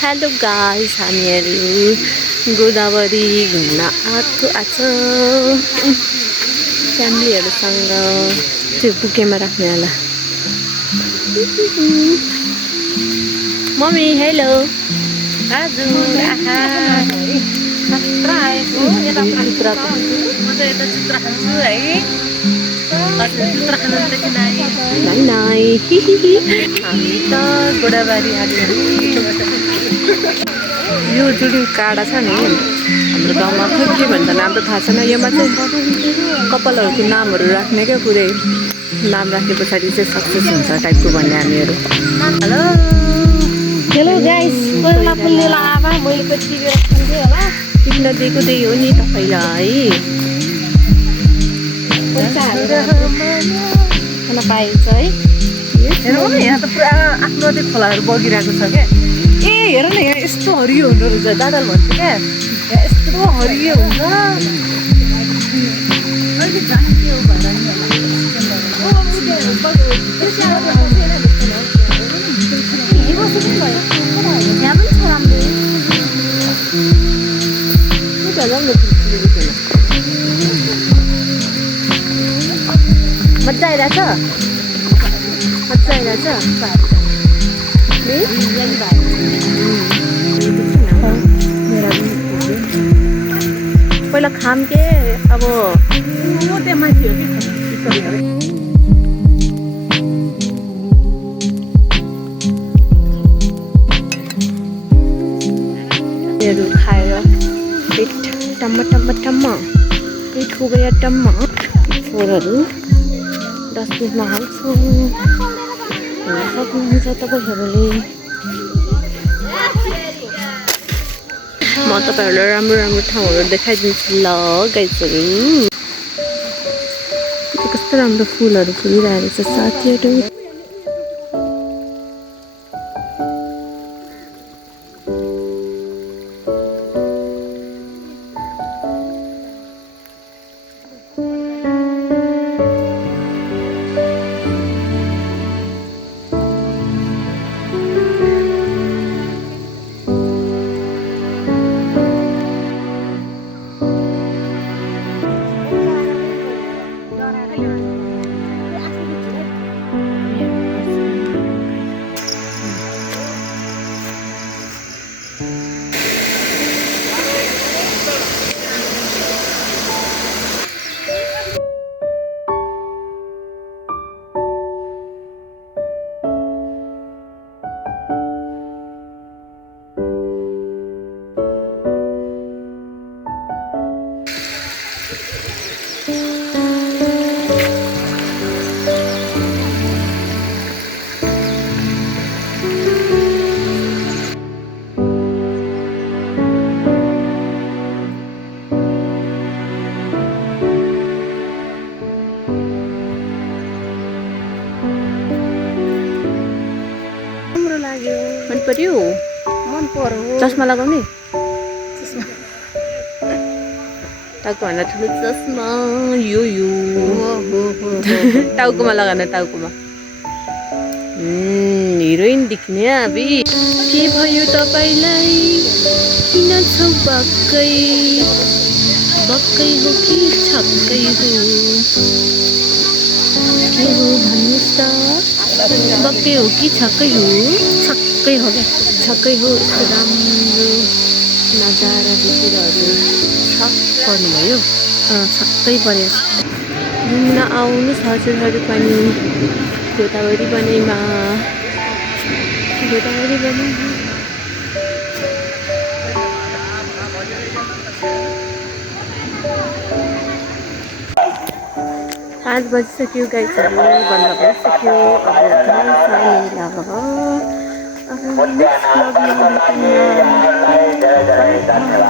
Hello guys, हामीहरू गोदावरी घुम्न आएको आज फ्यामिलीहरूसँग। त्यो बुकेमा राख्ने होला। Mummy hello. हजुर आहा खतरा आएको यता चित्र म चाहिँ यता चित्र खान्छु है। हजुर चित्र खानुदेखि नाइ नाइ हामी त गोदावरी आलिहरू यो जुन काँडा छ नि हाम्रो गाउँमा खै के भन्छ नाम त थाहा छैन। योमा चाहिँ कपालहरूको नामहरू राख्ने क्या, पुरै नाम राखे पछाडि चाहिँ सक्सेस हुन्छ टाइपको भन्ने हामीहरू। हेलो हेलो गाइस, कोइला फुल्ने लाभा मैले कति बेर खान्थेँ होला। किन दिएको त्यही हो नि तपाईँलाई। खान पाइन्छ है। हेरौँ न, यहाँ त पुरा आफ्नो त्यो खोलाहरू बगिरहेको छ क्या। ए हेर न, यहाँ यस्तो हरियो हुँदो रहेछ। दादाले भन्थ्यो क्या, यहाँ यस्तो हरियो हुन्छ। मजा आइरहेछ, मजा आइरहेछ। पहिला खाम के अब त्यहाँ माथि हो कि खाएर पेट टम्म टम्म टम्म, पेट हो गया टम्म। फोहोरहरू डस्टबिनमा हाल्छु। हेर्न सक्नुहुन्छ तपाईँहरूले। म तपाईँहरूलाई राम्रो राम्रो ठाउँहरू देखाइदिन्छु ल गाइजहरू। कस्तो राम्रो फुलहरू फुलिरहेको छ साथीहरू। मन पर्यो? मन पर्यो। चस्मा लगाउने? टाउको भन्दा ठुलो चस्मा यो टाउकोमा लगाना, टाउकोमा। हिरोइन देख्ने अबि। के भयो तपाईँलाई? किन छौ बक्कै? बक्कै हो कि छक्कै हो? के हो भन्नुहोस् त? बक्कै हो कि छक्कै हो? छक्कै हो क्या, छक्कै हो। यस्तो राम्रो नजारा देखेर हजुर छक्क पर्नुभयो। छक्कै पऱ्यो। घुम्न आउनुहोस् हजुरहरू पनि गोदावरी बनाइमा। गोदावरी बनाइमा। 5 बजिसक्यो गाइजहरू, बन्द भइसक्यो। अब घर जाने लाग्यो। अब नेक्स्ट भ्लगमा भेटौँला।